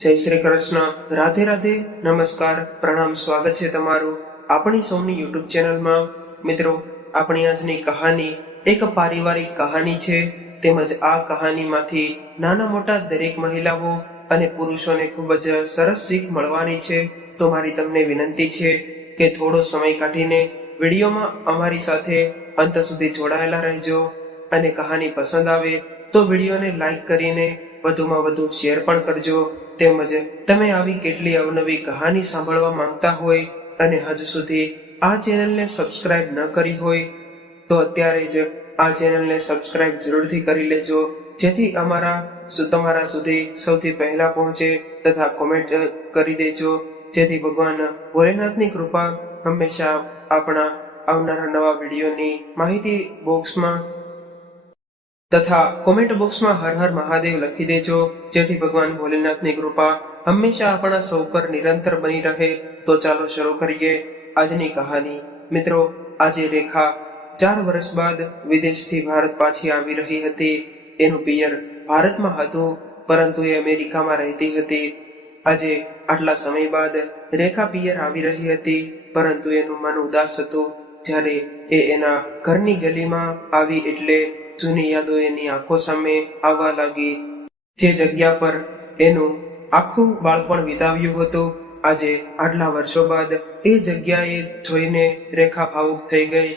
જય શ્રી કૃષ્ણ, રાધે રાધે, નમસ્કાર, પ્રણામ, સ્વાગત છે તમારું આપણી સૌની યુટ્યુબ ચેનલમાં। મિત્રો, આપણી આજની કહાની એક પારિવારિક કહાની છે, તેમજ આ કહાનીમાંથી નાના મોટા દરેક મહિલાઓ અને પુરુષોને ખૂબ જ સરસ શીખ મળવાની છે। તો મારી તમને વિનંતી છે કે થોડો સમય કાઢીને વિડીયોમાં અમારી સાથે અંત સુધી જોડાયેલા રહેજો અને કહાની પસંદ આવે તો વિડીયોને લાઈક કરીને વધુમાં વધુ શેર પણ કરજો। તેમજ તમે આવી કેટલી અવનવી કહાની સાંભળવા માંગતા હોય અને હજુ સુધી આ ચેનલને સબસ્ક્રાઇબ ન કરી હોય તો અત્યારે જ આ ચેનલને સબસ્ક્રાઇબ જરૂરથી કરી લેજો, જેથી તમારા સુધી સૌથી પહેલા પહોંચે, તથા કોમેન્ટ કરી દેજો, જેથી ભગવાન ભોલેનાથની કૃપા હંમેશા આપણા આવનારા નવા વિડીયોની માહિતી બોક્સમાં તથા કોમેન્ટ બોક્સમાં હર હર મહાદેવ લખી દેજો, જેથી ભગવાન ભોલેનાથની કૃપા હંમેશા આપણા સૌ પર નિરંતર બની રહે। તો ચાલો શરૂ કરીએ આજની કહાની। મિત્રો, આજે રેખા 4 વર્ષ બાદ વિદેશથી ભારત પાછી આવી રહી હતી। એનું પિયર ભારતમાં હતું, પરંતુ એ અમેરિકામાં રહેતી હતી। આજે આટલા સમય બાદ રેખા પિયર આવી રહી હતી, પરંતુ એનું મન ઉદાસ હતું। જ્યારે એ એના ઘરની ગલીમાં આવી એટલે જૂની યાદો એની આંખો સામે આવવા લાગી, જે જગ્યા પર એનું આખું બાળપણ વિતાવ્યું હતું। આજે આટલા વર્ષો બાદ એ જગ્યાએ જોઈને રેખા ભાવુક થઈ ગઈ।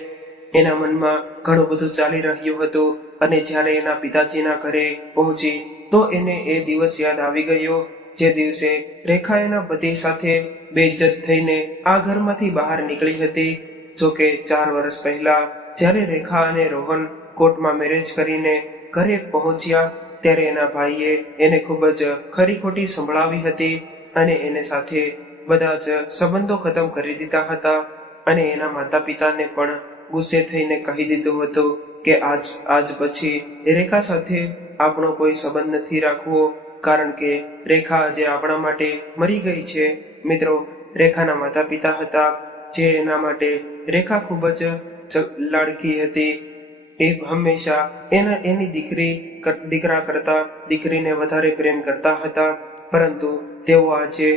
એના મનમાં ઘણું બધું ચાલી રહ્યું હતું, અને જ્યારે એના પિતાજીના ઘરે પહોંચી તો એને એ દિવસ યાદ આવી ગયો, જે દિવસે રેખા એના પતિ સાથે બેઇજ્જત થઈને આ ઘરમાંથી બહાર નીકળી હતી। જોકે 4 વર્ષ પહેલા જ્યારે રેખા અને રોહન કોર્ટમાં મેરેજ કરીને ઘરે પહોંચ્યા ત્યારે એના ભાઈએ એને ખૂબ જ ખરી ખોટી સંભળાવી હતી, અને એને સાથે બધા જ સંબંધો ખતમ કરી દીધા હતા, અને એના માતા પિતાને પણ ગુસ્સે થઈને કહી દીધું હતું કે આજ પછી રેખા સાથે આપણો કોઈ સંબંધ નથી રાખવો, કારણ કે રેખા આજે આપણા માટે મરી ગઈ છે। મિત્રો, રેખાના માતા પિતા હતા, જે એના માટે રેખા ખૂબ જ લાડકી હતી। એ હંમેશા એની દીકરા કરતા દીકરીને વધારે પ્રેમ કરતા હતા, પરંતુ તેઓ આજે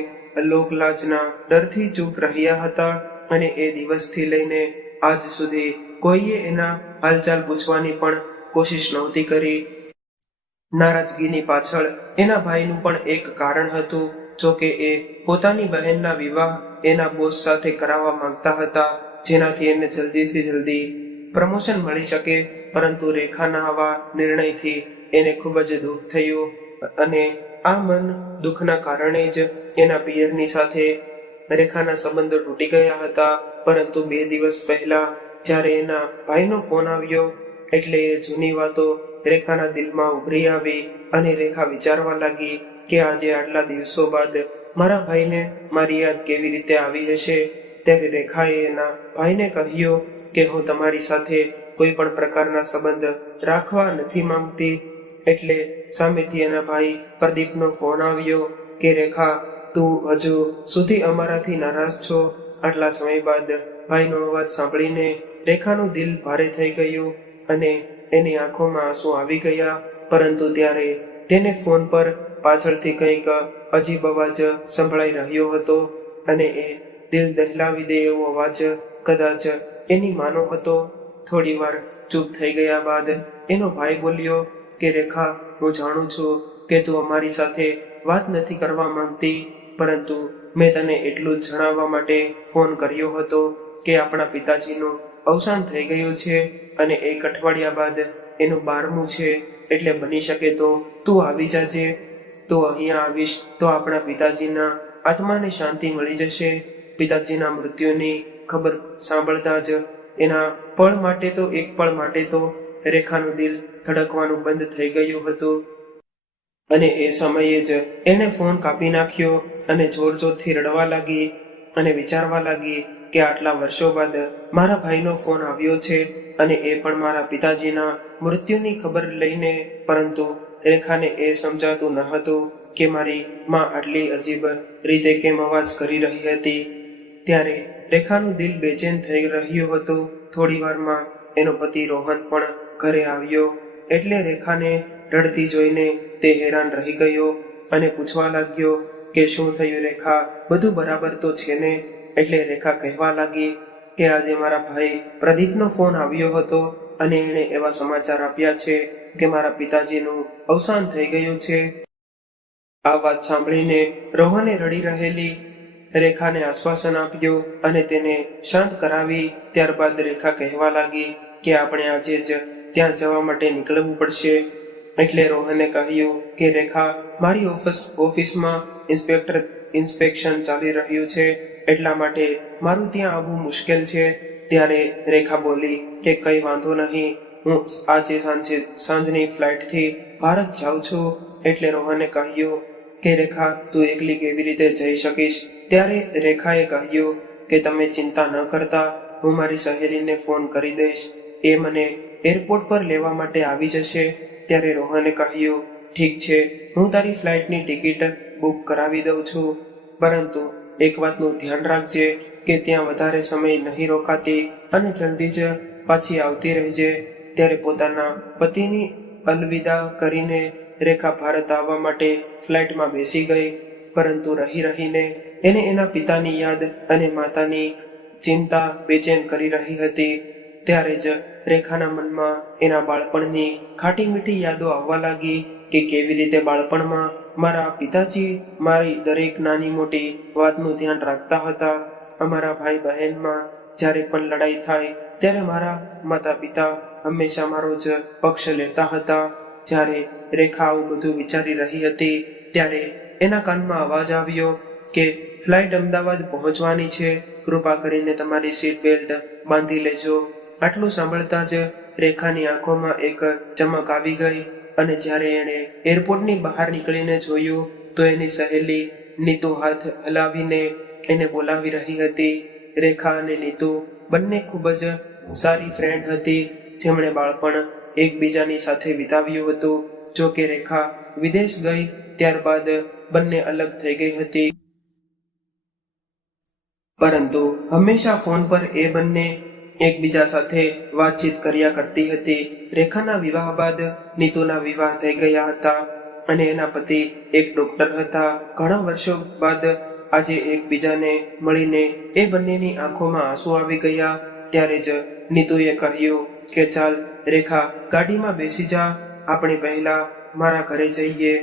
લોકલાજના ડરથી ચૂપ રહ્યા હતા, અને એ દિવસથી લઈને આજ સુધી કોઈએ એના હાલચાલ પૂછવાની પણ કોશિશ નહોતી કરી। નારાજગીની પાછળ એના ભાઈનું પણ એક કારણ હતું। જોકે એ પોતાની બહેનના વિવાહ એના બોસ સાથે કરાવવા માંગતા હતા, જેનાથી એને જલ્દીથી જલ્દી પ્રમોશન મળી શકે, પરંતુ રેખાના આવા નિર્ણયથી એને ખૂબ જ દુઃખ થયું, અને આ મન દુઃખના કારણે જ એના પિયરની સાથે રેખાના સંબંધો તૂટી ગયા હતા। પરંતુ 2 દિવસ પહેલા જ્યારે એના ભાઈનો ફોન આવ્યો એટલે એ જૂની વાતો રેખાના દિલમાં ઉભરી આવી, અને રેખા વિચારવા લાગી કે આજે આટલા દિવસો બાદ મારા ભાઈને મારી યાદ કેવી રીતે આવી હશે। ત્યારે રેખાએ એના ભાઈને કહ્યું કે હું તમારી સાથે કોઈ પણ પ્રકારના સંબંધ રાખવા નથી માંગતી। એટલે સામેથી એના ભાઈ પ્રદીપનો ફોન આવ્યો કે રેખા, તું હજુ સુધી અમારાથી નારાજ છો? આટલા સમય બાદ ભાઈનો અવાજ સાંભળીને રેખાનું દિલ ભારે થઈ ગયું, અને એની આંખોમાં આંસુ આવી ગયા। પરંતુ ત્યારે તેને ફોન પર પાછળથી કંઈક અજીબ અવાજ સંભળાઈ રહ્યો હતો, અને એ દિલ દહેલાવી દે એવો અવાજ કદાચ એની માનો હતો। થોડી વાર ચૂપ થઈ ગયા બાદ એનો ભાઈ બોલ્યો કે રેખા, હું જાણું છું કે તું અમારી સાથે વાત નથી કરવા માંગતી, પરંતુ મેં તને એટલું જ જણાવવા માટે ફોન કર્યો હતો કે આપણા પિતાજીનું અવસાન થઈ ગયું છે, અને 1 અઠવાડિયા બાદ એનું 12મું છે, એટલે બની શકે તો તું આવી જાજે। તું અહીંયા આવીશ તો આપણા પિતાજીના આત્માને શાંતિ મળી જશે। પિતાજીના મૃત્યુની ખબર સાંભળતા જ એના એક પળ માટે તો રેખાનું દિલ ધડકવાનું બંધ થઈ ગયું હતું, અને એ સમયે જ એણે ફોન કાપી નાખ્યો અને જોર જોરથી રડવા લાગી, અને વિચારવા લાગી કે આટલા વર્ષો બાદ મારા ભાઈનો ફોન આવ્યો છે, અને એ પણ મારા પિતાજીના મૃત્યુની ખબર લઈને। પરંતુ રેખાને એ સમજાતું ન હતું કે મારી માં આટલી અજીબ રીતે કેમ અવાજ કરી રહી હતી। ત્યારે રેખાનું દિલ બેચેન થઈ રહ્યું હતું। થોડી વારમાં એનો પતિ રોહન પણ ઘરે આવ્યો, એટલે રેખાને રડતી જોઈને તે હેરાન રહી ગયો, અને પૂછવા લાગ્યો કે શું થયું રેખા, બધું બરાબર તો છે ને? એટલે રેખા કહેવા લાગી કે આજે મારા ભાઈ પ્રદીપનો ફોન આવ્યો હતો અને એણે એવા સમાચાર આપ્યા છે કે મારા પિતાજીનું અવસાન થઈ ગયું છે. આ વાત સાંભળીને રોહને રડી રહેલી રેખાને આશ્વાસન આપ્યું અને તેને શાંત કરાવી. ત્યારબાદ રેખા કહેવા લાગી કે આપણે આજે જ ત્યાં જવા માટે નીકળવું પડશે. એટલે રોહને કહ્યું કે રેખા, મારી ઓફિસમાં ઇન્સ્પેક્શન ચાલી રહ્યું છે, એટલા માટે મારું ત્યાં આવવું મુશ્કેલ છે. ત્યારે રેખા બોલી કે કઈ વાંધો નહીં, હું આજે સાંજની ફ્લાઇટથી ભારત જાઉં છું. એટલે રોહને કહ્યું કે રેખા, તું એકલી કેવી રીતે જઈ શકીશ? ત્યારે રેખાએ કહ્યું કે તમે ચિંતા ન કરતા, હું મારી સહેલીને ફોન કરી દઈશ, એ મને એરપોર્ટ પર લેવા માટે આવી જશે. ત્યારે રોહને કહ્યું ઠીક છે, હું તારી ફ્લાઇટની ટિકિટ બુક કરાવી દઉં છું, પરંતુ એક વાતનું ધ્યાન રાખજે કે ત્યાં વધારે સમય નહીં રોકાતી અને જલ્દી જ પાછી આવતી રહેજે. ત્યારે પોતાના પતિની અલવિદા કરીને રેખા ભારત આવવા માટે ફ્લાઇટમાં બેસી ગઈ. પરંતુ રહીને એને એના પિતાની યાદ અને માતાની ચિંતા બેચેન કરી રહી હતી. ત્યારે જ રેખાના મનમાં એના બાળપણની ખાટી મીઠી યાદો આવવા લાગી કે કેવી રીતે બાળપણમાં મારા પિતાજી મારી દરેક નાની મોટી વાતનું ધ્યાન રાખતા હતા. અમારા ભાઈ બહેનમાં જ્યારે પણ લડાઈ થાય ત્યારે મારા માતા પિતા હંમેશા મારો જ પક્ષ લેતા હતા. જ્યારે રેખા આવું બધું વિચારી રહી હતી ત્યારે એના કાનમાં અવાજ આવ્યો કે ફ્લાઇટ અમદાવાદ પહોંચવાની છે, કૃપા કરીને તમારી સીટ બેલ્ટ બાંધી લેજો. આટલું સાંભળતા જ રેખાની આંખોમાં એક ચમક આવી ગઈ અને જ્યારે એણે એરપોર્ટની બહાર નીકળીને જોયું તો એની સહેલી નીતુ હાથ હલાવીને એને બોલાવી રહી હતી. રેખા અને નીતુ બંને ખૂબ જ સારી ફ્રેન્ડ હતી, જેમણે બાળપણ એકબીજાની સાથે વિતાવ્યું હતું. જો કે રેખા વિદેશ ગઈ ત્યારબાદ બંને અલગ થઈ ગઈ હતી, પરંતુ હંમેશા ફોન પર એ બંને એકબીજા સાથે વાતચીત કર્યા કરતી હતી. રેખાના વિવાહ બાદ નીતુના વિવાહ થઈ ગયા હતા અને એના પતિ એક ડોક્ટર હતા. ઘણા વર્ષો બાદ આજે એકબીજાને મળીને એ બંનેની આંખોમાં આંસુ આવી ગયા. ત્યારે જ નીતુએ કહ્યું કે ચાલ રેખા, ગાડીમાં બેસી જા, આપણે પહેલા મારા ઘરે જઈએ.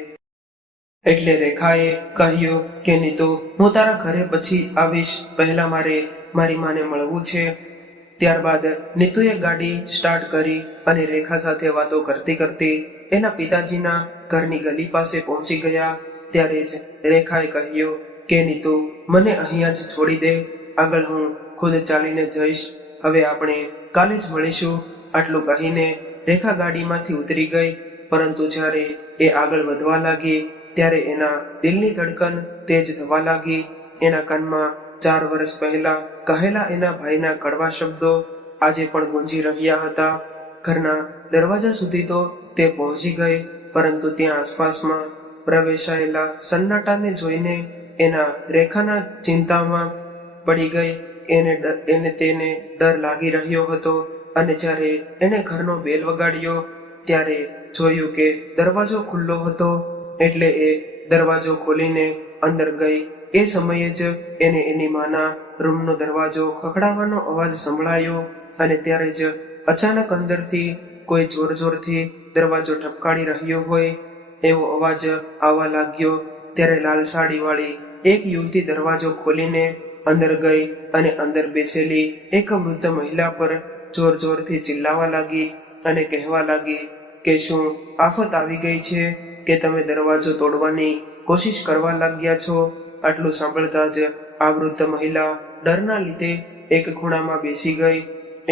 એટલે રેખાએ કહ્યું કે નીતુ, હું તારા ઘરે પછી આવીશ, પહેલા મારે મારી માને મળવું છે. ત્યારબાદ નીતુએ ગાડી સ્ટાર્ટ કરી અને રેખા સાથે વાતો કરતી કરતી એના પિતાજીના ઘરની ગલી પાસે પહોંચી ગયા. ત્યારે જ રેખાએ કહ્યું કે નીતુ, મને અહીંયા જ છોડી દે, આગળ હું ખુદ ચાલીને જઈશ, હવે આપણે કાલે જ મળીશું. આટલું કહીને રેખા ગાડીમાંથી ઉતરી ગઈ. પરંતુ જ્યારે એ આગળ વધવા લાગી ત્યારે એના દિલની ધડકન તેજ થવા લાગી. એના કાનમાં 4 વર્ષ પહેલા કહેલા એના ભાઈના કડવા શબ્દો આજે પણ ગુંજી રહ્યા હતા. ઘરના દરવાજા સુધી તો તે પહોંચી ગઈ, પરંતુ ત્યાં આસપાસમાં પ્રવેશાયેલા સન્નાટાને જોઈને એના રેખાના ચિંતામાં પડી ગઈ. તેને ડર લાગી રહ્યો હતો અને જ્યારે એને ઘરનો બેલ વગાડ્યો ત્યારે જોયું કે દરવાજો ખુલ્લો હતો. એટલે એ દરવાજો ખોલીને અંદર ગઈ. એ સમયે જ એને એની માના રૂમનો દરવાજો ખખડાવવાનો અવાજ સંભળાયો અને ત્યારે જ અચાનક અંદરથી કોઈ જોરથી દરવાજો ઠપકારી રહ્યો હોય એવો અવાજ આવવા લાગ્યો. ત્યારે લાલ સાડીવાળી એક યુવતી દરવાજો ખોલીને અંદર ગઈ અને અંદર બેસેલી એક વૃદ્ધ મહિલા પર જોરથી ચિલ્લાવા લાગી અને કહેવા લાગી કે શું આફત આવી ગઈ છે કે તમે દરવાજો તોડવાની કોશિશ કરવા લાગ્યા છો? આટલું સાંભળતા જ આ વૃદ્ધ મહિલા ડરના લીધે એક ખૂણામાં બેસી ગઈ.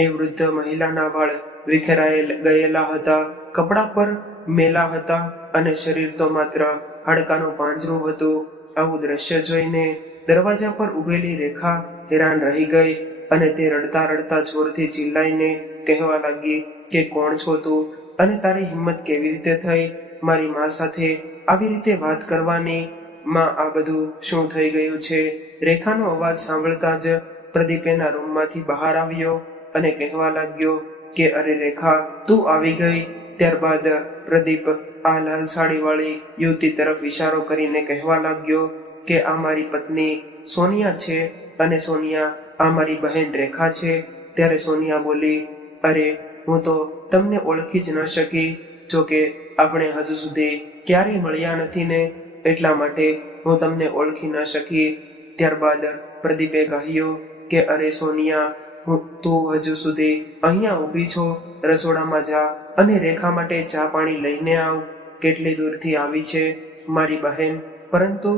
એ વૃદ્ધ મહિલાના વાળ વિખેરાઈ ગયેલા હતા, કપડા પર મેલા હતા અને શરીર તો માત્ર હાડકાનું પાંજરું હતું. આવું દ્રશ્ય જોઈને દરવાજા પર ઉભેલી રેખા હેરાન રહી ગઈ અને તે રડતા જોરથી ચિલ્લાઈને કહેવા લાગી કે કોણ છો તું અને તારી હિંમત કેવી રીતે થઈ મારી મા સાથે આવી રીતે વાત કરવાની? માં, આ બધું શું થઈ ગયું છે? રેખાનો અવાજ સાંભળતા જ પ્રદીપ એના રૂમમાંથી બહાર આવ્યો અને કહેવા લાગ્યો કે અરે રેખા, તું આવી ગઈ. ત્યારબાદ પ્રદીપ આ લાલ સાડીવાળી યુવતી તરફ ઇશારો કરીને કહેવા લાગ્યો કે આ મારી પત્ની સોનિયા છે અને સોનિયા આ મારી બહેન રેખા છે, ત્યારે સોનિયા બોલી, અરે હું તો તમને ઓળખી જ ન શકી, જોકે આપણે હજુ સુધી ક્યારેય મળ્યા નથી ને, એટલા માટે હું તમને ઓળખી ન શકી. ત્યારબાદ પ્રદીપે કહ્યું કે અરે સોનિયા, તું હજુ સુધી અહીંયા ઊભી છો, રસોડામાં જા અને રેખા માટે ચા પાણી લઈને આવ. કેટલી દૂરથી આવી છે મારી બહેન. પરંતુ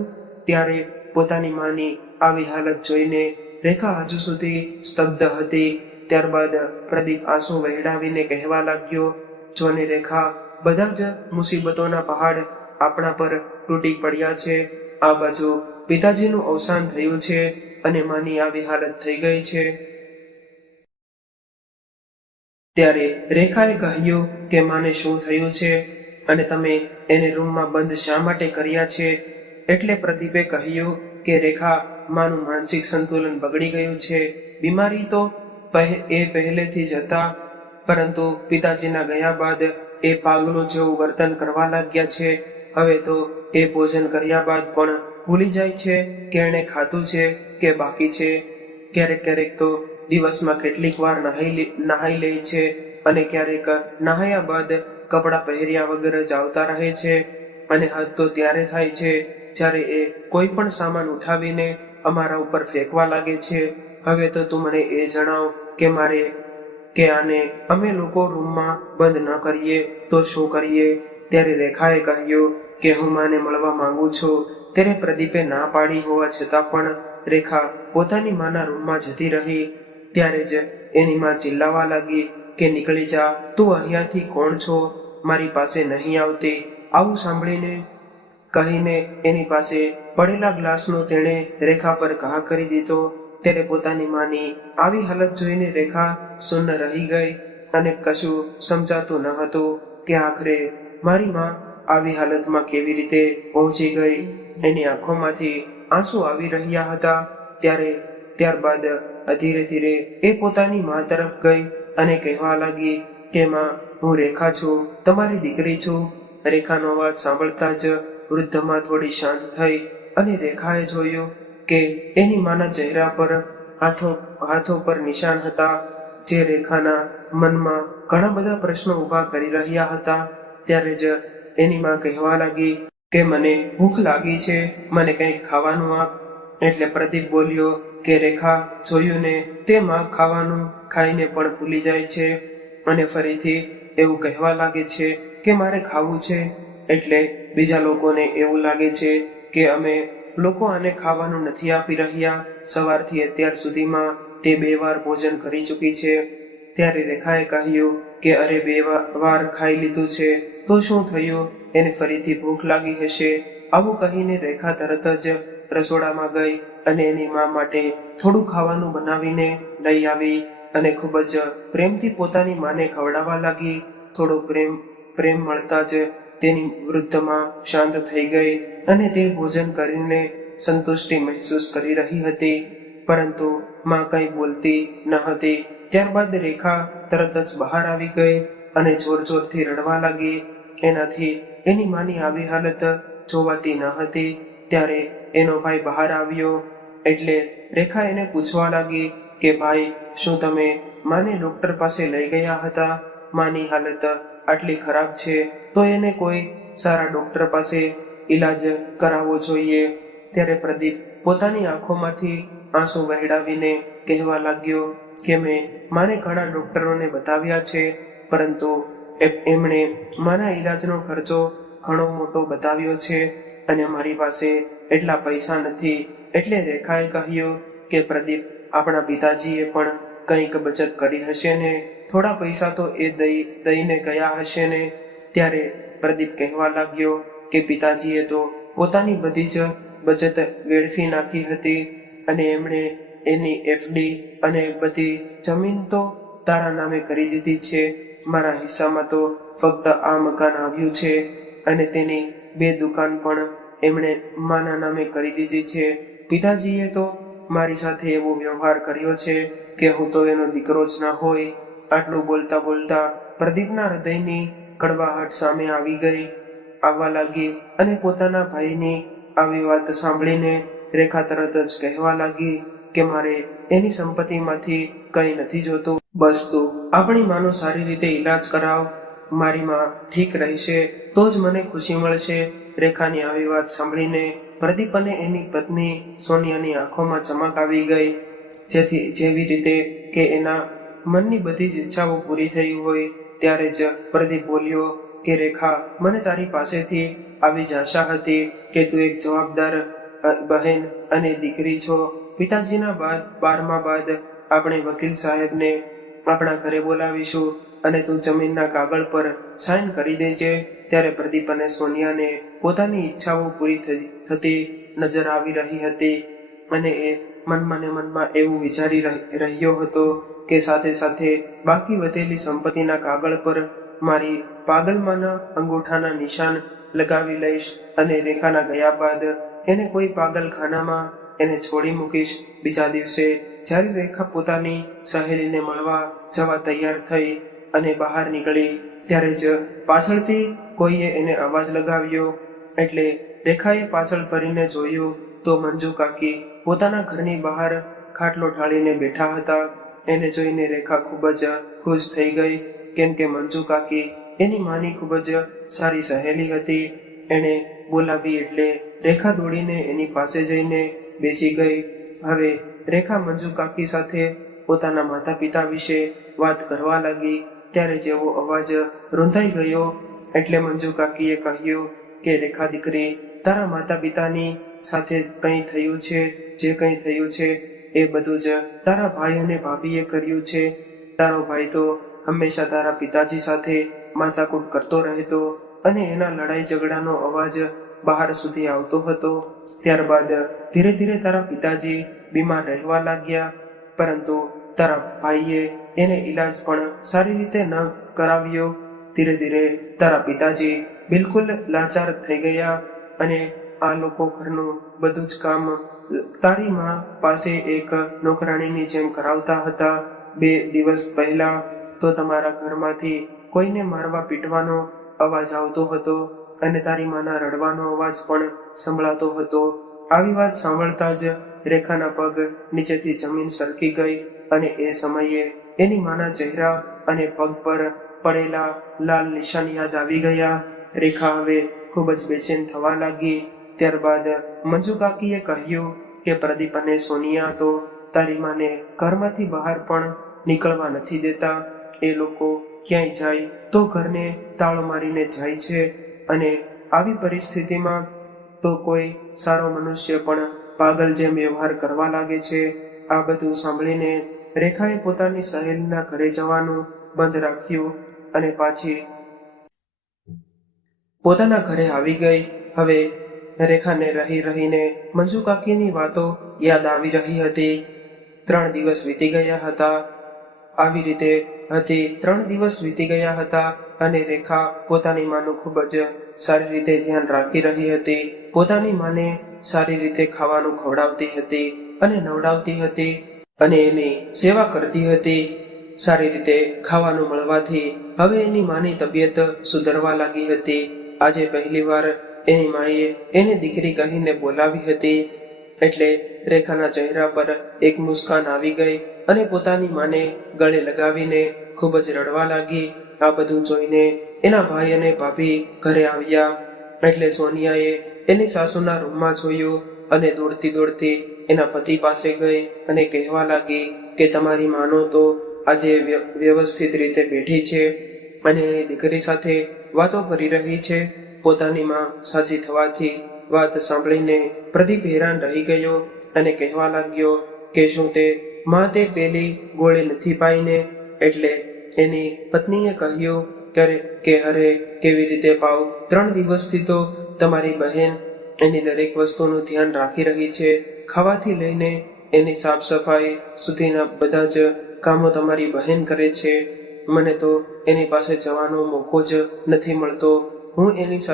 ત્યારે પોતાની માની આવી હાલત જોઈને રેખા હજુ સુધી સ્તબ્ધ હતી. ત્યારબાદ પ્રદીપ આંસુ વહેડાવીને કહેવા લાગ્યો, જોને રેખા, બધા જ મુસીબતોના પહાડ આપણા પર તૂટી પડ્યા છે. આ બાજુ પિતાજીનું અવસાન થયું છે અને માની આવી હાલત થઈ ગઈ છે. ત્યારે રેખાએ કહ્યું કે માને શું થયું છે અને તમે એને રૂમમાં બંધ શા માટે કર્યા છે? એટલે પ્રદીપે કહ્યું કે રેખા, માનું માનસિક સંતુલન બગડી ગયું છે. બીમારી તો એ પહેલેથી જ હતા, પરંતુ પિતાજીના ગયા બાદ એ પાગલો જેવું વર્તન કરવા લાગ્યા છે. હવે તો એ ભોજન કર્યા બાદ પણ ભૂલી જાય છે કે એણે ખાધું છે કે બાકી છે. ક્યારેક ક્યારેક તો દિવસમાં કેટલીક વાર નહાઈ લે છે અને ક્યારેક નહાયા બાદ કપડાં પહેર્યા વગર જ આવતા રહે છે. અને હદ તો ત્યારે થાય છે જ્યારે એ કોઈ પણ સામાન ઉઠાવીને અમારા ઉપર ફેંકવા લાગે છે. હવે તો તું મને એ જણાવ કે આને અમે લોકો રૂમમાં બંધ ન કરીએ તો શું કરીએ? ત્યારે રેખાએ કહ્યું કે હું માને મળવા માંગુ છું. ત્યારે પ્રદીપે ના પાડી હોવા છતાં પણ રેખા પોતાની માના રૂમમાં જતી રહી. ત્યારે જ એની માં ચિલ્લાવા લાગી કે નીકળી જા, તું અહીંયાથી કોણ છો? મારી પાસે નહીં આવતી. આવું સાંભળીને કહીને એની પાસે પડેલા ગ્લાસનો તેણે રેખા પર ઘા કરી દીધો. ત્યારે પોતાની માની આવી હાલત જોઈને રેખા સુન્ન રહી ગઈ અને કશું સમજાતું ન હતું કે આખરે મારી માં આવી હાલતમાં કેવી રીતે પહોંચી ગઈ. એની આંખોમાંથી આંસુ આવી રહ્યા હતા. ત્યારબાદ ધીરે ધીરે એ પોતાની માં તરફ ગઈ અને કહેવા લાગી કે માં, હું રેખા છું, તમારી દીકરી છું. રેખાનો અવાજ સાંભળતા જ વૃદ્ધમાં થોડી શાંત થઈ અને રેખાએ જોયું કે એની માના ચહેરા પર હાથો પર નિશાન હતા, જે રેખાના મનમાં ઘણા બધા પ્રશ્નો ઊભા કરી રહ્યા હતા. ત્યારે જ એની માં કહેવા લાગી કે મને ભૂખ લાગી છે, મને કંઈક ખાવાનું આપ. એટલે પ્રદીપ બોલ્યો કે રેખા, જોયું ને, તે માં ખાવાનું ખાઈને પણ ભૂલી જાય છે અને ફરીથી એવું કહેવા લાગે છે કે મારે ખાવું છે. એટલે બીજા લોકોને એવું લાગે છે કે અમે લોકો આને ખાવાનું નથી આપી રહ્યા. સવારથી અત્યાર સુધીમાં તે 2 વાર ભોજન કરી ચૂકી છે. ત્યારે રેખાએ કહ્યું કે અરે 2 વાર ખાઈ લીધું છે તો શું થયું? એને ફરીથી ભૂખ લાગી હશે. આવું કહીને રેખા તરત જ રસોડામાં ગઈ અને એની મા માટે થોડું ખાવાનું બનાવીને લઈ આવી અને ખૂબ જ પ્રેમથી પોતાની માને ખવડાવવા લાગી. થોડો પ્રેમ મળતા જ તેની વૃદ્ધમાં શાંત થઈ ગઈ અને તે ભોજન કરીને સંતુષ્ટિ મહેસૂસ કરી રહી હતી. પરંતુ માં કંઈ બોલતી ન હતી. ત્યારબાદ રેખા તરત જ બહાર આવી ગઈ અને જોર જોરથી રડવા લાગી. એનાથી એની માની આવી હાલત જોવાતી ન હતી. ત્યારે એનો ભાઈ બહાર આવ્યો એટલે રેખા એને પૂછવા લાગી કે ભાઈ, શું તમે માને ડોક્ટર પાસે લઈ ગયા હતા? માની હાલત આટલી ખરાબ છે તો એને કોઈ સારા ડોક્ટર પાસે ઈલાજ કરાવવો જોઈએ. ત્યારે પ્રદીપ પોતાની આંખોમાંથી આંસુ વહેડાવીને કહેવા લાગ્યો કે મેં માને ઘણા ડોક્ટરોને બતાવ્યા છે, પરંતુ એમણે માના ઈલાજનો ખર્ચો ઘણો મોટો બતાવ્યો છે અને મારી પાસે એટલા પૈસા નથી. એટલે રેખાએ કહ્યું કે પ્રદીપ, આપણા પિતાજીએ પણ કંઈક બચત કરી હશે ને, થોડા પૈસા તો એ દઈને ગયા હશે ને. ત્યારે પ્રદીપ કહેવા લાગ્યો કે પિતાજીએ તો પોતાની બધી જ બચત વેડફી નાખી હતી અને એમણે એની એફડી અને બધી જમીન તો તારા નામે કરી દીધી છે. મારા હિસ્સામાં તો ફક્ત આ મકાન આવ્યું છે અને તેની 2 દુકાન પણ એમણે માના નામે કરી દીધી છે. પિતાજીએ તો મારી સાથે એવો વ્યવહાર કર્યો છે કે હું તો એનો દીકરો જ ના હોય. આટલું બોલતા બોલતા પ્રદીપના હૃદયની કડવાહટ સામે આવવા લાગી અને પોતાના ભાઈની આવી વાત સાંભળીને રેખા તરત જ કહેવા લાગી કે મારે એની સંપત્તિમાંથી કંઈ નથી જોતું. બસ તું આપણી માનો સારી રીતે ઈલાજ કરાવ, મારી માં ઠીક રહેશે તો જ મને ખુશી મળશે. રેખાની આવી વાત સાંભળીને પ્રદીપ અને એની પત્ની સોનિયાની આંખોમાં ચમક આવી ગઈ. જેવી રીતે કે એના મનની બધી જ ઈચ્છાઓ પૂરી થઈ હોય. ત્યારે જ પ્રદીપ બોલ્યો કે રેખા, મને તારી પાસેથી આવી જ આશા હતી કે તું એક જવાબદાર બહેન અને દીકરી છો. પિતાજીના 12મા બાદ આપણે વકીલ સાહેબને આપણા ઘરે બોલાવીશું અને તું જમીનના કાગળ પર સાઇન કરી દેજે. ત્યારે પ્રદીપ અને સોનિયાને પોતાની ઈચ્છાઓ પૂરી થતી નજર આવી રહી હતી અને એ મનમાં ને મનમાં એવું વિચારી રહ્યો હતો કે સાથે સાથે બાકી વધેલી સંપત્તિના કાગળ પર મારી પાગલમાંના અંગૂઠાના નિશાન લગાવી લઈશ અને રેખાના ગયા બાદ એને કોઈ પાગલખાનામાં એને છોડી મૂકીશ. બીજા દિવસે જ્યારે રેખા પોતાની સહેલીને મળવા જવા તૈયાર થઈ અને બહાર નીકળી ત્યારે જ પાછળથી કોઈએ એને અવાજ લગાવ્યો. એટલે રેખાએ પાછળ ફરીને જોયું તો મંજુ કાકી પોતાના ઘરની બહાર ખાટલો ઢાળીને બેઠા હતા. એને જોઈને રેખા ખૂબ જ ખુશ થઈ ગઈ, કેમ કે મંજુ કાકી એની માની ખૂબ જ સારી સહેલી હતી. એણે બોલાવી એટલે રેખા દોડીને એની પાસે જઈને બેસી ગઈ. હવે રેખા મંજુ કાકી સાથે પોતાના માતા પિતા વિશે વાત કરવા લાગી. ત્યારે જેવો અવાજ રૂંધાઈ ગયો એટલે મંજુ કાકીએ કહ્યું કે રેખા દીકરી, તારા માતા પિતાની સાથે કંઈ થયું છે, જે કંઈ થયું છે એ બધું જ તારા ભાઈ અને ભાભીએ કર્યું છે. તારો ભાઈ તો હંમેશા તારા પિતાજી સાથે માથાકૂટ કરતો રહેતો અને એના લડાઈ ઝઘડાનો અવાજ બહાર સુધી આવતો હતો. ત્યારબાદ ધીરે ધીરે તારા પિતાજી બીમાર રહેવા લાગ્યા, પરંતુ તારા ભાઈએ એને ઈલાજ પણ સારી રીતે ન કરાવ્યો. ધીરે ધીરે તારા પિતાજી બિલકુલ લાચાર થઈ ગયા અને આ લોકો ઘરનું બધું જ કામ તારી માં પાસે એક નોકરાણીની જેમ કરાવતા હતા. 2 દિવસ પહેલા તો તમારા ઘરમાંથી કોઈને મારવા પીટવાનો અવાજ આવતો હતો અને તારી માના રડવાનો અવાજ પણ સંભળાતો હતો. આવી વાત સાંભળતા જ રેખાના પગ નીચેથી જમીન સરકી ગઈ અને એ સમયે એની માના ચહેરા અને પગ પર પડેલા લાલ નિશાન યાદ આવી ગયા. રેખા હવે ખૂબ જ બેચેન થવા લાગી. ત્યારબાદ મંજુ કાકીએ કહ્યું કે પ્રદીપ અને સોનિયા તો તારી માને ઘરમાંથી બહાર પણ નીકળવા નથી દેતા. એ લોકો ક્યાંય જાય તો ઘરને તાળો મારીને જાય છે અને આવી પરિસ્થિતિમાં તો કોઈ સારો મનુષ્ય પણ પાગલ જેમ વ્યવહાર કરવા લાગે છે. આ બધું સાંભળીને રેખાએ પોતાની સહેલીના ઘરે જવાનું બંધ રાખ્યું અને પાછી પોતાના ઘરે આવી ગઈ. હવે રેખાને રહીને મંજુ કાકીની વાતો યાદ આવી રહી હતી. 3 દિવસ વીતી ગયા હતા. આવી રીતે 3 દિવસ વીતી ગયા હતા અને રેખા પોતાની માનું ખૂબ જ સારી રીતે ધ્યાન રાખી રહી હતી. પોતાની માને સારી રીતે ખાવાનું ખવડાવતી હતી અને નવડાવતી હતી અને એની સેવા કરતી હતી. સારી રીતે ખાવાનું મળવાથી હવે એની માની તબિયત સુધરવા લાગી હતી. આજે પહેલીવાર એની માએ એને દીકરી કહીને બોલાવી હતી. એટલે રેખાના ચહેરા પર એક મુસ્કાન આવી ગઈ અને પોતાની માને ગળે લગાવીને ખૂબ જ રડવા લાગી. આ બધું જોઈને એના ભાઈ અને ભાભી ઘરે આવ્યા. એટલે સોનિયાએ એની સાસુના રૂમમાં જોયું અને દોડતી એના પતિ પાસે ગઈ અને કહેવા લાગી કે તમારી માનો તો આજે વ્યવસ્થિત રીતે બેઠી છે અને એની દીકરી સાથે વાતો કરી રહી છે. પોતાની માં સાજી થવાથી વાત સાંભળીને પ્રદીપ હેરાન રહી ગયો અને કહેવા લાગ્યો કે શું તે માં તે પેલી ગોળી નથી પાઈને? એટલે એની પત્નીએ કહ્યું કે અરે કેવી રીતે પાવ? 3 દિવસથી તો તમારી બહેન એની દરેક વસ્તુનું ધ્યાન રાખી રહી છે. ખાવાથી લઈને એની સાફ સફાઈ સુધીના બધા જ કામો તમારી બહેન કરે છે. મને તો એની પાસે જવાનો મોકો જ નથી મળતો. હું એની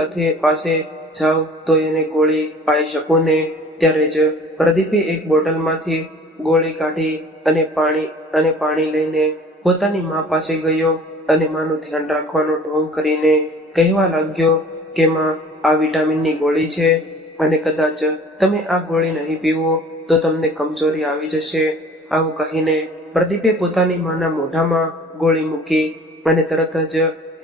પાસે જાઉં તો એને ગોળી પાઈ શકું ને? ત્યારે જ પ્રદીપે એક બોટલમાંથી ગોળી કાઢી અને પાણી લઈને પોતાની મા પાસે ગયો અને માનું ધ્યાન રાખવાનો ઢોંગ કરીને કહેવા લાગ્યો કે માં, આ વિટામિનની ગોળી છે અને કદાચ તમે આ ગોળી નહીં પીવો તો તમને કમજોરી આવી જશે. આવું કહીને પ્રદીપે પોતાની માના મોઢામાં ગોળી મૂકી અને તરત જ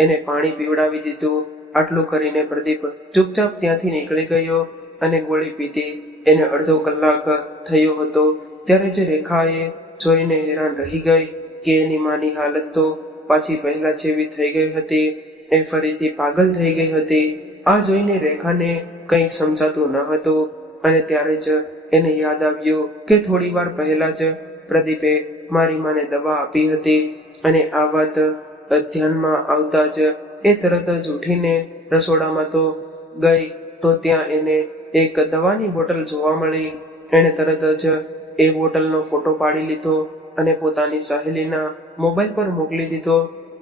એને પાણી પીવડાવી દીધું. આટલું કરીને પ્રદીપ ચૂપચાપ ત્યાંથી નીકળી ગયો અને ગોળી પીધી. એને અડધો કલાક થયો હતો ત્યારે જ રેખાએ જોઈને હેરાન રહી ગઈ કે એની માની હાલત તો પાછી પહેલા જેવી થઈ ગઈ હતી. એ ફરીથી પાગલ થઈ ગઈ હતી. આ જોઈને રેખાને કંઈક સમજાતું ન હતું અને ત્યારે જ એને યાદ આવ્યું કે થોડી વાર પહેલા જ પ્રદીપે મારી માને દવા આપી હતી અને આ વાત ધ્યાનમાં આવતા જ એ તરત જ ઉઠીને રસોડામાં તો ગઈ તો ત્યાં એને એક દવાની બોટલ જોવા મળી. એણે તરત જ એ બોટલનો ફોટો પાડી લીધો અને પોતાની સહેલીના મોબાઈલ પર મોકલી દીધો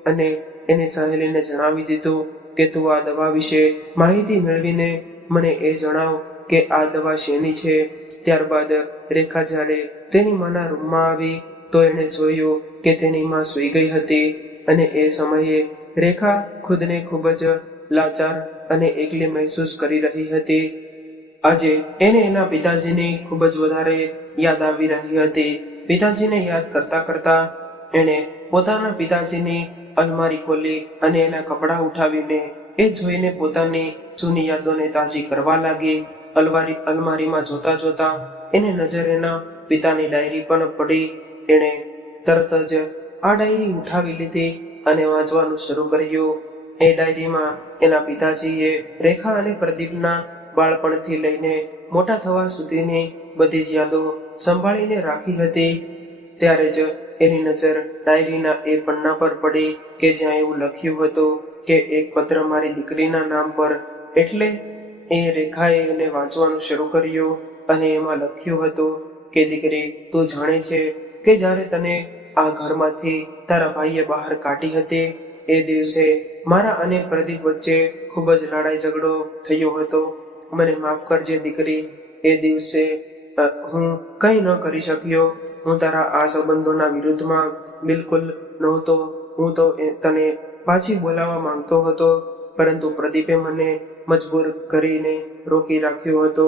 અને એની સહેલીને જણાવી દીધું કે તું આ દવા વિશે માહિતી મેળવીને મને એ જણાવ કે આ દવા શેની છે. ત્યારબાદ રેખા જ્યારે તેની માના રૂમમાં આવી તો એણે જોયું કે તેની માં સૂઈ ગઈ હતી અને એ સમયે રેખા ખુદને ખૂબ જ લાચાર અને એકલી મહેસૂસ કરી રહી હતી. આજે એને એના પિતાજીની ખૂબ જ વધારે યાદ આવી રહી હતી. પિતાજીને યાદ કરતા કરતા એણે પોતાના પિતાજીની અલમારી ખોલી અને એના કપડાં ઉઠાવીને એ જોઈને પોતાની જૂની યાદોને તાજી કરવા લાગી. અલમારીમાં જોતા જોતા એને નજર એના પિતાની ડાયરી પણ પડી. એણે તરત જ આ ડાયરી ઉઠાવી લીધી અને વાંચવાનું શરૂ કર્યું. એ ડાયરીમાં એના પિતાજીએ રેખા અને પ્રદીપના બાળપણથી લઈને મોટા થવા સુધીની બધી જ યાદો સંભાળીને રાખી હતી. ત્યારે જ એની નજર ડાયરીના એ પન્ના પર પડી કે જ્યાં એવું લખ્યું હતું કે એક પત્ર મારી દીકરીના નામ પર. એટલે એ રેખાએ એને વાંચવાનું શરૂ કર્યું અને એમાં લખ્યું હતું કે દીકરી, તું જાણે છે કે જ્યારે તને આ ઘરમાંથી તારા ભાઈએ બહાર કાઢી હતી એ દિવસે મારા અને પ્રદીપ વચ્ચે ખૂબ જ લડાઈ ઝઘડો થયો હતો. મને માફ કરજે દીકરી. એ દિવસે હું કંઈ ન કરી શક્યો. હું તારા આ સંબંધોના વિરુદ્ધમાં બિલકુલ નહોતો. હું તો તને પાછી બોલાવવા માંગતો હતો, પરંતુ પ્રદીપે મને મજબૂર કરીને રોકી રાખ્યો હતો.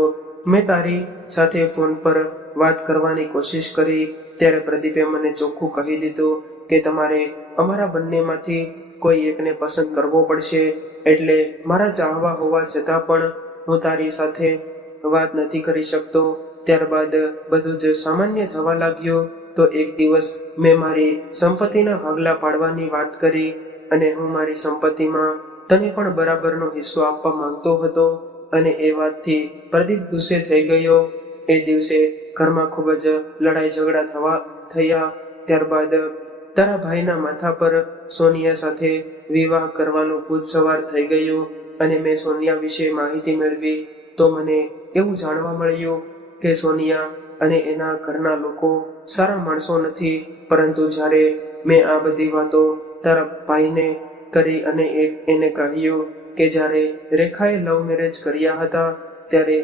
મેં તારી સાથે ફોન પર વાત કરવાની કોશિશ કરી ત્યારે પ્રદીપે મને ચોખ્ખું કહી દીધું કે તમારે અમારા બંનેમાંથી કોઈ એકને પસંદ કરવો પડશે. એટલે મારા ચાહવા હોવા છતાં પણ હું તારી સાથે વાત નથી કરી શકતો. ત્યારબાદ બધું જ સામાન્ય થવા લાગ્યું. તો એક દિવસ મેં મારી સંપત્તિના ભાગલા પાડવાની વાત કરી અને હું મારી સંપત્તિમાં તને પણ બરાબરનો હિસ્સો આપવા માંગતો હતો અને એ વાતથી પ્રદીપ ગુસ્સે થઈ ગયો. એ દિવસે ઘરમાં ખૂબ જ લડાઈ ઝઘડા થયા. ત્યારબાદ તારા ભાઈના માથા પર સોનિયા સાથે વિવાહ કરવાનું ભૂત સવાર થઈ ગયું અને મેં સોનિયા વિશે માહિતી મેળવી તો મને એવું જાણવા મળ્યું કે સોનિયા અને એના ઘરના લોકો સારા માણસો નથી. પરંતુ જ્યારે મેં આ બધી વાતો તારા ભાઈને કરી અને એને કહ્યું કે જ્યારે રેખાએ લવ મેરેજ કર્યા હતા ત્યારે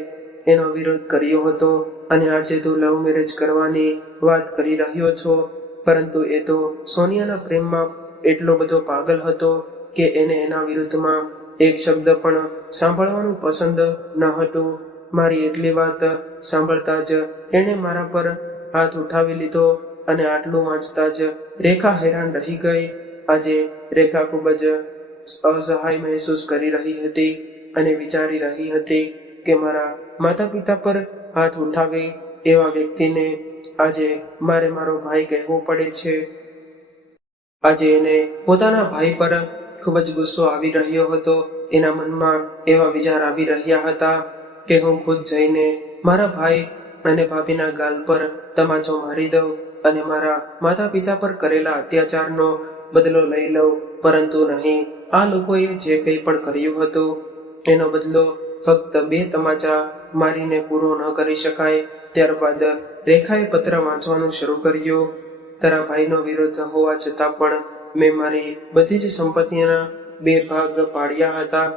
એનો વિરોધ કર્યો હતો અને આજે તું લવ મેરેજ કરવાની વાત કરી રહ્યો છો. પરંતુ એ તો સોનિયાના પ્રેમમાં એટલો બધો પાગલ હતો કે એને એના વિરુદ્ધમાં એક શબ્દ પણ સાંભળવાનું પસંદ ન હતું. મારી એટલી વાત સાંભળતા જ એણે મારા પર હાથ ઉઠાવી લીધો અને આટલું વાંચતા જ રેખા હેરાન રહી ગઈ. આજે રેખા ખૂબ જ અસહાય મહેસૂસ કરી રહી હતી અને વિચારી રહી હતી કે મારા માતા પિતા પર હાથ ઉઠાવે એવા વ્યક્તિને આજે મારે મારો ભાઈ કહેવો પડે છે. આજે એને પોતાના ભાઈ પર ખૂબ જ ગુસ્સો આવી રહ્યો હતો. એના મનમાં એવા વિચાર આવી રહ્યા હતા કે હું ખુદ જઈને મારા ભાઈ અને ભાભીના ગાલ પર તમાચો મારી દઉં અને મારા માતા પિતા પર કરેલા અત્યાચારનો બદલો લઈ લઉં. પરંતુ નહીં, આ લોકોએ જે કંઈ પણ કર્યું હતું એનો બદલો ફક્ત 2 તમાચા મારીને પૂરો ન કરી શકાય. ત્યારબાદ રેખાએ પત્ર વાંચવાનું શરૂ કર્યું. તારા ભાઈનો વિરોધ હોવા છતાં પણ મેં મારી બધી જ સંપત્તિના 2 ભાગ પાડ્યા હતા,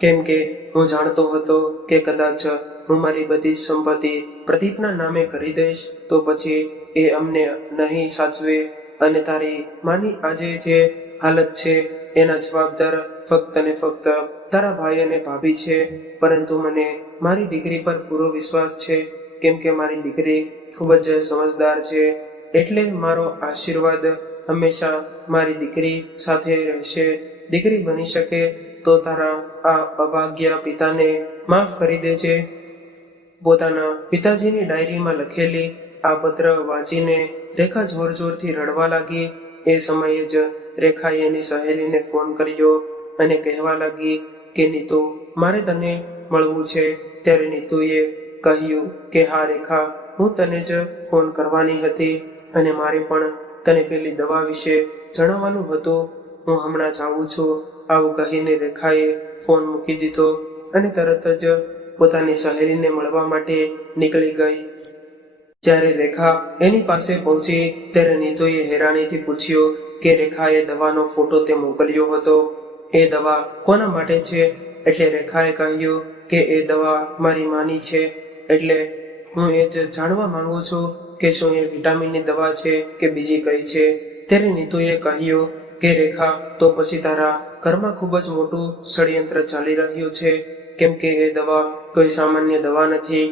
કેમ કે હું જાણતો હતો કે કદાચ હું મારી બધી સંપત્તિ પ્રદીપના નામે કરી દઈશ તો પછી એ અમને નહીં સાચવે અને તારી માની આજે જે હાલત છે એના જવાબદાર ફક્ત ને ફક્ત તારા ભાઈ અને ભાભી છે. પરંતુ મને મારી દીકરી પર પૂરો વિશ્વાસ છે, કેમ કે મારી દીકરી ખૂબ જ સમજદાર છે. એટલે મારો આશીર્વાદ હંમેશા મારી દીકરી સાથે રહેશે. દીકરી બની શકે તો તારા આ અભાગ્ય પિતાને માફ કરી દેજે. પોતાના પિતાજીની ડાયરીમાં લખેલી આ પત્ર વાંચીને રેખા જોરથી રડવા લાગી. એ સમયે જ રેખાએ એની સહેલીને ફોન કર્યો અને કહેવા લાગી કે નીતુ, મારે તને મળવું છે. ત્યારે નીતુએ કહ્યું કે હા રેખા, હું તને જ ફોન કરવાની હતી અને મારે પણ તને પેલી દવા વિશે જણાવવાનું હતું. હું હમણાં જ આવું છું. આવું કહીને રેખાએ ફોન મૂકી દીધો અને તરત જ પોતાની સહેલીને મળવા માટે નીકળી ગઈ. જ્યારે રેખા એની પાસે પહોંચી ત્યારે નીતુએ હેરાનીથી પૂછ્યું કે રેખાએ દવાનો ફોટો તે મોકલ્યો હતો, એ દવા કોના માટે છે? એટલે રેખાએ કહ્યું કે એ દવા મારી માની છે. એટલે હું એ જ જાણવા માંગુ છું કે શું એ વિટામિનની દવા છે કે બીજી કઈ છે? ત્યારે નીતુએ કહ્યું કે રેખા, તો પછી તારા ઘરમાં ખૂબ જ મોટું ષડયંત્ર ચાલી રહ્યું છે, કેમ કે એ દવા કોઈ સામાન્ય દવા નથી.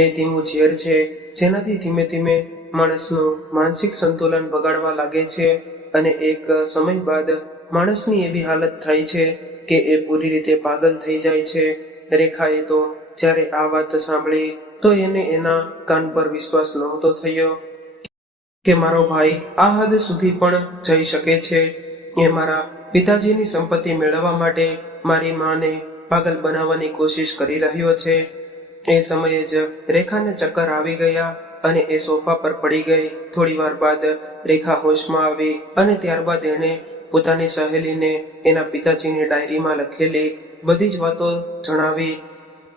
એ ધીમું ઝેર છે, જેનાથી ધીમે ધીમે માણસનું માનસિક સંતુલન બગાડવા લાગે છે અને એક સમય બાદ માણસની એવી હાલત થાય છે કે એ પૂરી રીતે પાગલ થઈ જાય છે. રેખાએ તો જ્યારે આ વાત સાંભળી તો એને એના કાન પર વિશ્વાસ નહોતો થયો કે મારો ભાઈ આ હદ સુધી પણ જઈ શકે છે. એ મારા પિતાજીની સંપત્તિ મેળવવા માટે મારી માને પાગલ બનાવવાની કોશિશ કરી રહ્યો છે. એ સમયે જ રેખાને ચક્કર આવી ગયા અને એ સોફા પર પડી ગઈ. થોડી વાર બાદ રેખા હોશમાં આવી અને ત્યારબાદ એણે પોતાની સહેલીને એના પિતાજીની ડાયરીમાં લખેલી બધી જ વાતો જણાવી.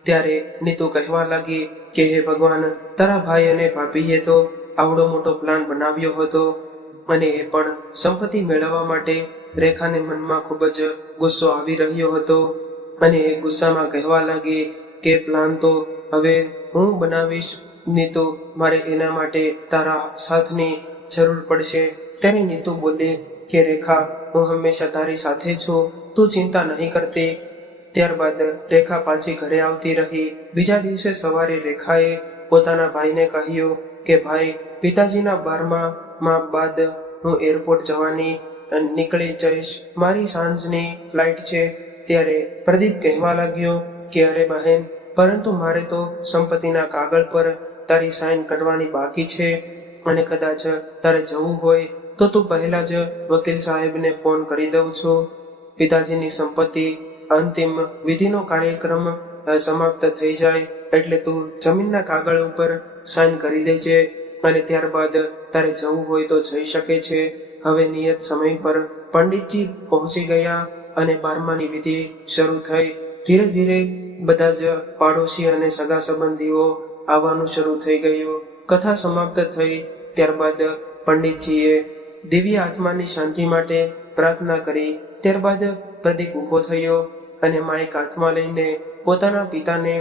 ત્યારે નીતુ કહેવા લાગી કે હે ભગવાન, તારા ભાઈ અને ભાભીએ તો આવડો મોટો પ્લાન બનાવ્યો હતો અને એ પણ સંપત્તિ મેળવવા માટે. રેખાને મનમાં ખૂબ જ ગુસ્સો આવી રહ્યો હતો અને એ ગુસ્સામાં કહેવા લાગી કે પ્લાન તો હવે હું બનાવીશ નીતુ, મારે એના માટે તારા સાથની જરૂર પડશે. ત્યારે નીતુ બોલી કે રેખા, હું હંમેશા તારી સાથે છું, તું ચિંતા નહીં કરતી. ત્યારબાદ રેખા પાછી ઘરે આવતી રહી. બીજા દિવસે સવારે રેખાએ પોતાના ભાઈને કહ્યું કે ભાઈ, પિતાજીના 12મા બાદ હું એરપોર્ટ જવાની નીકળી જઈશ, મારી સાંજની ફ્લાઇટ છે. ત્યારે પ્રદીપ કહેવા લાગ્યો કે અરે બહેન, પરંતુ મારે તો સંપત્તિના કાગળ પર તારી સાઇન કરવાની બાકી છે અને કદાચ તારે જવું હોય તો તું પહેલા જ વકીલ સાહેબને ફોન કરી દઉં છું. પિતાજીની સંપત્તિ અંતિમ વિધિનો કાર્યક્રમ સમાપ્ત થઈ જાય એટલે તું જમીનના કાગળ ઉપર સાઇન કરી દેજે અને ત્યારબાદ તારે જવું હોય તો જઈ શકે છે. હવે નિયત સમય પર પંડિતજી પહોંચી ગયા અને 12માની વિધિ શરૂ થઈ. ધીરે ધીરે બધા જ પાડોશી અને સગા સંબંધીઓ આવવાનું શરૂ થઈ ગયું. કથા સમાપ્ત થઈ ત્યારબાદ પંડિતજીએ દિવ્ય આત્માની શાંતિ માટે પ્રાર્થના કરી. ત્યારબાદ પ્રદીપ ઊભો થયો અને માઇક હાથમાં લઈને પોતાના પિતાને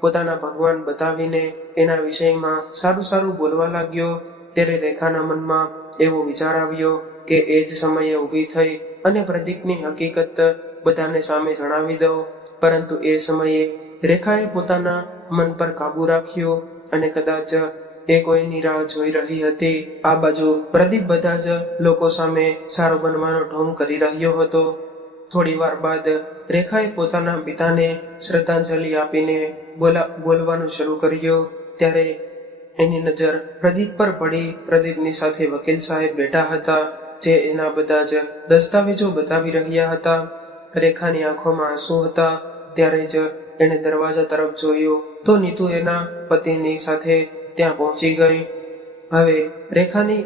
પોતાના ભગવાન બતાવીને એના વિષયમાં સારું સારું બોલવા લાગ્યો. ત્યારે રેખાના મનમાં એવો વિચાર આવ્યો કે એ જ સમયે ઊભી થઈ અને પ્રદીપની હકીકત બધાને સામે જણાવી દઉં. પરંતુ એ સમયે રેખાએ પોતાના મન પર કાબુ રાખ્યો અને કદાચ એ કોઈની રાહ જોઈ રહી હતી. આ બાજુ પ્રદીપ બધા જ લોકો સામે સારો બનવાનો ઢોંગ કરી રહ્યો હતો. થોડી વાર બાદ રેખાએ પોતાના પિતાને શ્રદ્ધાંજલિ આપીને બોલવાનું શરૂ કર્યું. ત્યારે એની નજર પ્રદીપ પર પડી. પ્રદીપની સાથે વકીલ સાહેબ બેઠા હતા, જે એના બધા જ દસ્તાવેજો બતાવી રહ્યા હતા. રેખાની આંખોમાં આંસુ હતા. ત્યારે જ એણે દરવાજા તરફ જોયું તો નીતુ એના પતિની સાથે ત્યાં પહોંચી ગઈ. હવે રેખાની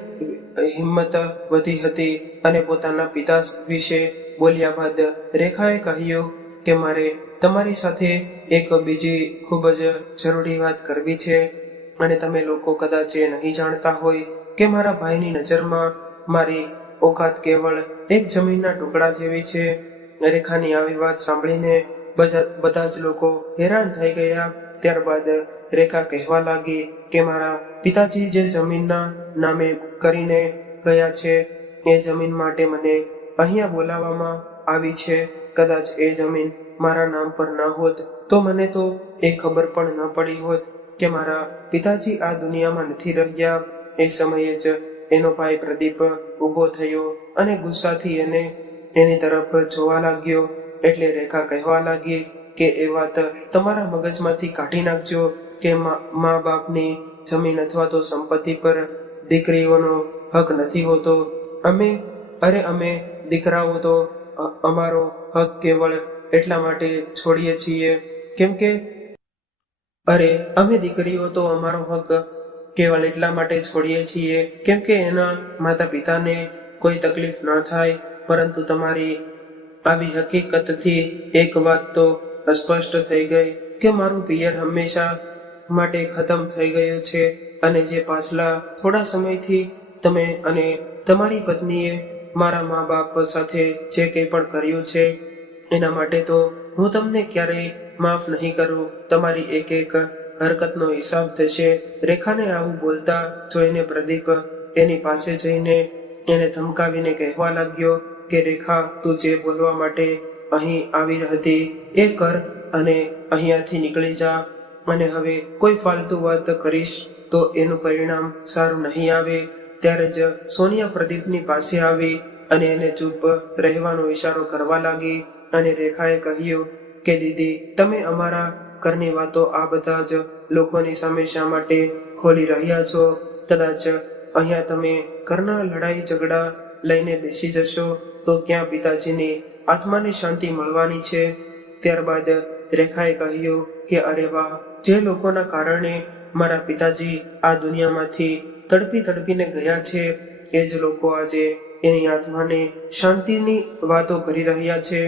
હિંમત વધી હતી અને પોતાના પિતા વિશે બોલ્યા બાદ રેખાએ કહ્યું કે મારે તમારી સાથે એક બીજી ખૂબ જ જરૂરી વાત કરવી છે અને તમે લોકો કદાચ એ નહીં જાણતા હોય કે મારા ભાઈની નજરમાં મારી ઓકાત કેવળ એક જમીનના ટુકડા જેવી છે. રેખાની આવી વાત સાંભળીને બધા જ લોકો હેરાન થઈ ગયા. ત્યારબાદ રેખા કહેવા લાગી કે મારા પિતાજી જે જમીનના નામે કરીને ગયા છે એ જમીન માટે મને અહીંયા બોલાવવામાં આવી છે. કદાચ એ જમીન મારા નામ પર ન હોત તો મને તો એ ખબર પણ ન પડી હોત કે મારા પિતાજી આ દુનિયામાં નથી રહ્યા. એ સમયે જ એનો ભાઈ પ્રદીપ ઊભો થયો અને ગુસ્સાથી એની તરફ જોવા લાગ્યો. એટલે રેખા કહેવા લાગી કે એ વાત તમારા મગજમાંથી કાઢી નાખજો કે મા બાપની જમીન અથવા તો સંપત્તિ પર દીકરીઓનો હક નથી હોતો. અમે દીકરાઓ તો અમારો હક કેવળ એટલા માટે છોડીએ છીએ અમે દીકરીઓ તો અમારો હક કેવળ એટલા માટે છોડીએ છીએ કેમ કે એના માતા પિતાને કોઈ તકલીફ ન થાય. પરંતુ તમારી આવી હકીકતથી એક વાત તો સ્પષ્ટ થઈ ગઈ કે મારું પિયર હંમેશા માટે ખતમ થઈ ગયું છે. અને જે પાછલા થોડા સમયથી તમે અને તમારી પત્નીએ મારા મા બાપ સાથે જે કંઈ પણ કર્યું છે એના માટે તો હું તમને ક્યારેય માફ નહીં કરું. તમારી એક એક હરકતનો હિસાબ થશે. રેખાને આવું બોલતા જોઈને પ્રદીપ એની પાસે જઈને એને ધમકાવીને કહેવા લાગ્યો કે રેખા, તું જે બોલવા માટે અહીં આવી હતી એ કર અને અહીંયાથી નીકળી જા. અને હવે કોઈ ફાલતુ વાત કરીશ તો એનું પરિણામ સારું નહીં આવે. ત્યારે જ સોનિયા પ્રદીપની પાસે આવી અને એને ચૂપ રહેવાનો ઈશારો કરવા લાગી. અને રેખાએ કહ્યું કે દીદી, તમે અમારા ઘરની વાતો આ બધા જ લોકોની સામે શા માટે ખોલી રહ્યા છો? કદાચ અહીંયા તમે ઘરના લડાઈ ઝઘડા લઈને બેસી જશો તો ક્યાં પિતાજીની આત્માને શાંતિ મળવાની છે? ત્યારબાદ રેખાએ કહ્યું કે અરે વાહ, જે લોકોના કારણે મારા પિતાજી આ દુનિયામાંથી તડપીને ગયા છે એ જ લોકો આજે એની આત્માને શાંતિની વાતો કરી રહ્યા છે.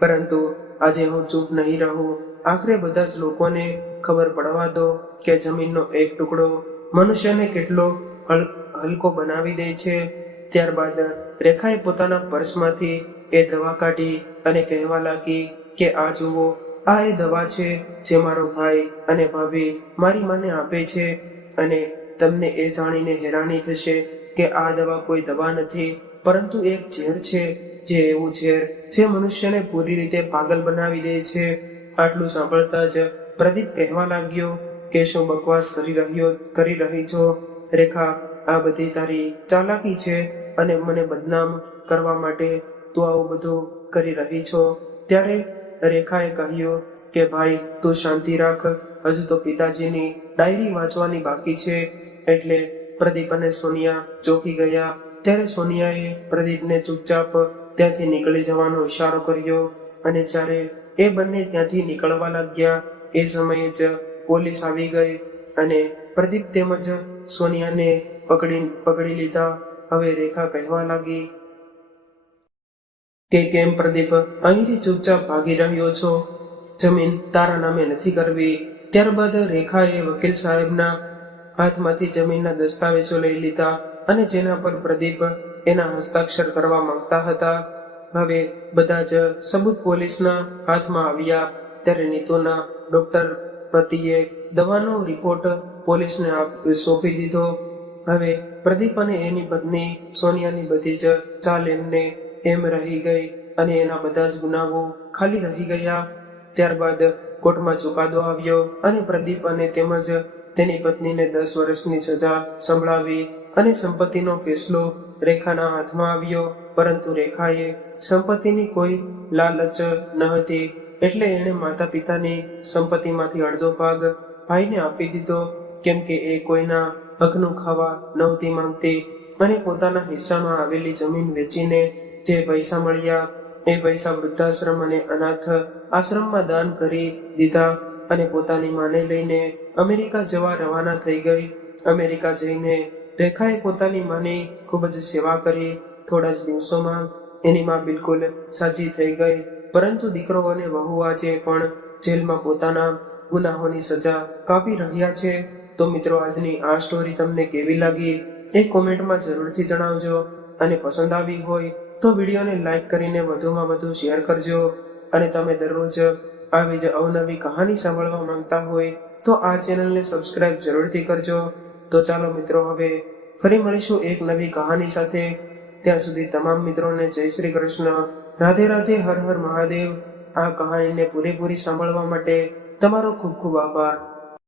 પરંતુ આજે હું ચૂપ નહીં રહું. આખરે બધા જ લોકોને ખબર પડવા દો કે જમીનનો એક ટુકડો મનુષ્યને કેટલો હલકો બનાવી દે છે. ત્યારબાદ રેખાએ પોતાના પર્સમાંથી એ દવા કાઢી અને કહેવા લાગી કે આ જુઓ, આ એ દવા છે જે મારો ભાઈ અને ભાભી મારી માને આપે છે. અને તમને એ જાણીને હેરાની થશે કે આ દવા કોઈ દવા નથી પરંતુ એક ઝેર છે. જે એવું ઝેર જે મનુષ્યને પૂરી રીતે પાગલ બનાવી દે છે. આટલું સાંભળતા જ પ્રદીપ કહેવા લાગ્યો કે શું બકવાસ કરી રહી છો રેખા? આ બધી તારી ચાલાકી છે અને મને બદનામ કરવા માટે તું આવું બધું કરી રહી છો. ત્યારે રેખાએ કહ્યું કે ભાઈ, તું શાંતિ રાખ. હજુ તો પિતાજીની ડાયરી વાંચવાની બાકી છે. એટલે પ્રદીપ અને સોનિયા ચોંકી ગયા. ત્યારે સોનિયાએ પ્રદીપને ચૂપચાપ ત્યાંથી નીકળી જવાનો ઈશારો કર્યો. અને જ્યારે એ બંને ત્યાંથી નીકળવા લાગ્યા એ સમયે જ પોલીસ આવી ગઈ અને પ્રદીપ તેમજ સોનિયાને પકડી લીધા. હવે રેખા કહેવા લાગી કે કેમ પ્રદીપ, અહીંથી ચૂપચાપ ભાગી રહ્યો છો? જમીન તારા નામે નથી કરવી. ત્યારબાદ રેખાએ વકીલ સાહેબના હાથમાંથી જમીનના દસ્તાવેજો લઈ લીધા અને જેના પર પ્રદીપ એના હસ્તાક્ષર કરવા માંગતા હતા. હવે બધા જ સબૂત પોલીસના હાથમાં આવ્યા. ત્યારે નીતુના ડોક્ટર પતિએ દવાનો રિપોર્ટ પોલીસને સોંપી દીધો. હવે પ્રદીપ અને એની પત્ની સોનિયાની બધી જ ચાલ એમ રહી ગઈ અને એના બધા જ ગુનાઓ ખાલી રહી ગયા. ત્યારબાદ કોર્ટમાં ચુકાદો આવ્યો અને પ્રદીપ અને તેમજ તેની પત્નીને 10 વર્ષની સજા સંભળાવી અને સંપત્તિનો ફેસલો રેખાના હાથમાં આવ્યો. પરંતુ રેખાએ સંપત્તિની કોઈ લાલચ ન હતી એટલે એણે માતા પિતાની સંપત્તિમાંથી અડધો ભાગ ભાઈને આપી દીધો કેમ કે એ કોઈના હકનું ખાવા નહોતી માંગતી. અને પોતાના હિસ્સામાં આવેલી જમીન વેચીને જે પૈસા મળ્યા એ પૈસા વૃદ્ધાશ્રમ અને અનાથ આશ્રમમાં દાન કરી દીધા અને પોતાની માને લઈને અમેરિકા જવા રવાના થઈ ગઈ. અમેરિકા જઈને રેખાએ પોતાની માની ખૂબ જ સેવા કરી. થોડા જ દિવસોમાં એની માં બિલકુલ સાજી થઈ ગઈ. પરંતુ દીકરો અને વહુ આજે પણ જેલમાં પોતાના ગુનાહોની સજા કાપી રહ્યા છે. તો મિત્રો, આજની આ સ્ટોરી તમને કેવી લાગી એ કોમેન્ટમાં જરૂરથી જણાવજો. અને પસંદ આવી હોય તો વિડીયોને લાઈક કરીને વધુમાં વધુ શેર કરજો. અને તમે દરરોજ આવી જ અવનવી કહાની સાંભળવા માંગતા હોય તો આ ચેનલને સબસ્ક્રાઇબ જરૂરથી કરજો. તો ચાલો મિત્રો, હવે ફરી મળીશું એક નવી કહાની સાથે. ત્યાં સુધી તમામ મિત્રોને જય શ્રી કૃષ્ણ, રાધે રાધે, હર હર મહાદેવ. આ કહાનીને પૂરેપૂરી સાંભળવા માટે તમારો ખૂબ ખૂબ આભાર.